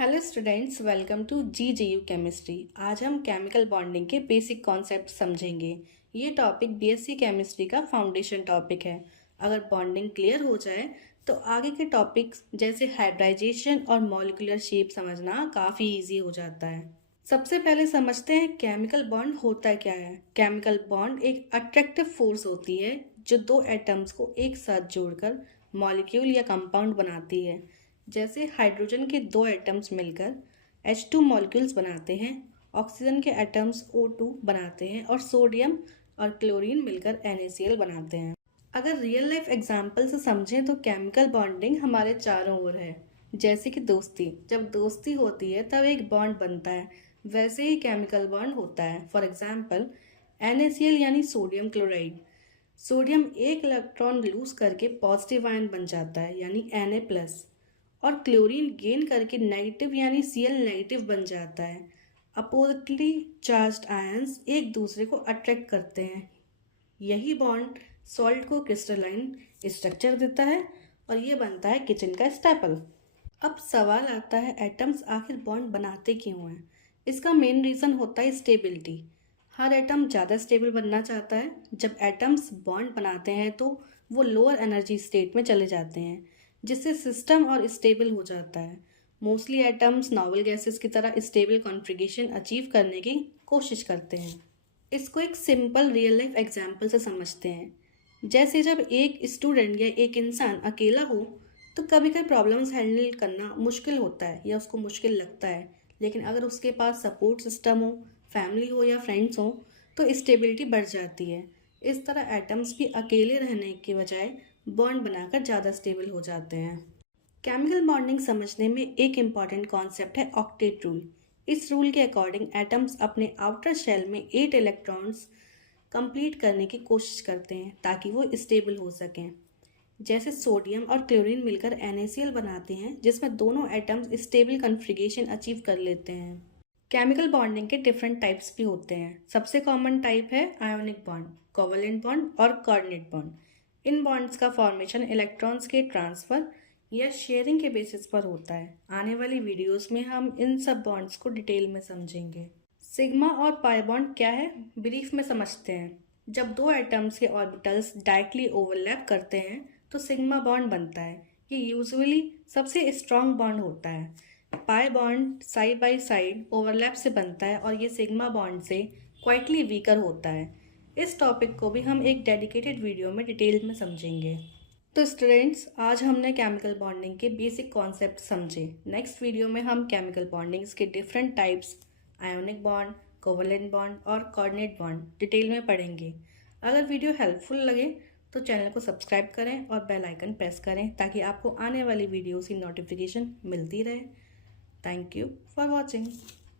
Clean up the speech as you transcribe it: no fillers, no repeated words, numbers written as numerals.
Hello students, welcome to GJU chemistry. आज हम chemical bonding के बेसिक कॉन्सेप्ट समझेंगे। ये टॉपिक बीएससी केमिस्ट्री का फाउंडेशन टॉपिक है। अगर बॉन्डिंग क्लियर हो जाए तो आगे के टॉपिक्स जैसे हाइब्रिडाइजेशन और मॉलिक्यूलर शेप समझना काफ़ी इजी हो जाता है। सबसे पहले समझते हैं केमिकल बॉन्ड होता क्या है। केमिकल बॉन्ड एक अट्रैक्टिव फोर्स होती है जो दो एटम्स को एक साथ जोड़कर मॉलिक्यूल या कंपाउंड बनाती है। जैसे हाइड्रोजन के दो एटम्स मिलकर H2 मॉलिक्यूल्स बनाते हैं, ऑक्सीजन के एटम्स O2 बनाते हैं और सोडियम और क्लोरीन मिलकर NaCl बनाते हैं। अगर रियल लाइफ एग्जांपल से समझें तो केमिकल बॉन्डिंग हमारे चारों ओर है। जैसे कि दोस्ती, जब दोस्ती होती है तब एक बॉन्ड बनता है, वैसे ही केमिकल बॉन्ड होता है। फॉर एग्जांपल NaCl यानी सोडियम क्लोराइड। सोडियम एक इलेक्ट्रॉन लूज करके पॉजिटिव आयन बन जाता है यानी Na+, और क्लोरीन गेन करके नेगेटिव यानी Cl नेगेटिव बन जाता है। अपोजिटली चार्ज्ड आयंस एक दूसरे को अट्रैक्ट करते हैं। यही बॉन्ड सॉल्ट को क्रिस्टलाइन स्ट्रक्चर देता है और ये बनता है किचन का स्टेपल। अब सवाल आता है, एटम्स आखिर बॉन्ड बनाते क्यों हैं? इसका मेन रीज़न होता है स्टेबिलिटी। हर एटम ज़्यादा स्टेबल बनना चाहता है। जब एटम्स बॉन्ड बनाते हैं तो वो लोअर एनर्जी स्टेट में चले जाते हैं, जिससे सिस्टम और स्टेबल हो जाता है। मोस्टली एटम्स नॉवल गैसेस की तरह स्टेबल कॉन्फ़िगरेशन अचीव करने की कोशिश करते हैं। इसको एक सिंपल रियल लाइफ एग्जाम्पल से समझते हैं। जैसे जब एक स्टूडेंट या एक इंसान अकेला हो तो कभी कभी प्रॉब्लम्स हैंडल करना मुश्किल होता है या उसको मुश्किल लगता है, लेकिन अगर उसके पास सपोर्ट सिस्टम हो, फैमिली हो या फ्रेंड्स हो तो स्टेबिलिटी बढ़ जाती है। इस तरह एटम्स भी अकेले रहने के बजाय बॉन्ड बनाकर ज़्यादा स्टेबल हो जाते हैं। केमिकल बॉन्डिंग समझने में एक इम्पॉर्टेंट कॉन्सेप्ट है ऑक्टेट रूल। इस रूल के अकॉर्डिंग एटम्स अपने आउटर शेल में 8 इलेक्ट्रॉन्स कंप्लीट करने की कोशिश करते हैं ताकि वो स्टेबल हो सकें। जैसे सोडियम और क्लोरीन मिलकर NaCl बनाते हैं, जिसमें दोनों एटम्स स्टेबल कॉन्फ़िगरेशन अचीव कर लेते हैं। केमिकल बॉन्डिंग के डिफरेंट टाइप्स भी होते हैं। सबसे कॉमन टाइप है आयोनिक बॉन्ड, कोवलेंट बॉन्ड और कोऑर्डिनेट बॉन्ड। इन बॉन्ड्स का फॉर्मेशन इलेक्ट्रॉन्स के ट्रांसफ़र या शेयरिंग के बेसिस पर होता है। आने वाली वीडियोस में हम इन सब बॉन्ड्स को डिटेल में समझेंगे। सिग्मा और पाई बॉन्ड क्या है, ब्रीफ में समझते हैं। जब दो एटम्स के ऑर्बिटल्स डायरेक्टली ओवरलैप करते हैं तो सिग्मा बॉन्ड बनता है। ये यूजुअली सबसे स्ट्रॉन्ग बॉन्ड होता है। Pi bond side by side overlap से बनता है और ये सिग्मा बॉन्ड से क्वाइटली वीकर होता है। इस टॉपिक को भी हम एक डेडिकेटेड वीडियो में डिटेल में समझेंगे। तो स्टूडेंट्स, आज हमने केमिकल बॉन्डिंग के बेसिक कॉन्सेप्ट समझे। नेक्स्ट वीडियो में हम केमिकल बॉन्डिंग्स के different types, ionic bond, covalent bond और कोऑर्डिनेट बॉन्ड डिटेल में पढ़ेंगे। अगर वीडियो हेल्पफुल लगे तो चैनल को सब्सक्राइब करें और बेल आइकन प्रेस करें ताकि आपको आने वाली वीडियोज़ की नोटिफिकेशन मिलती रहे। Thank you for watching.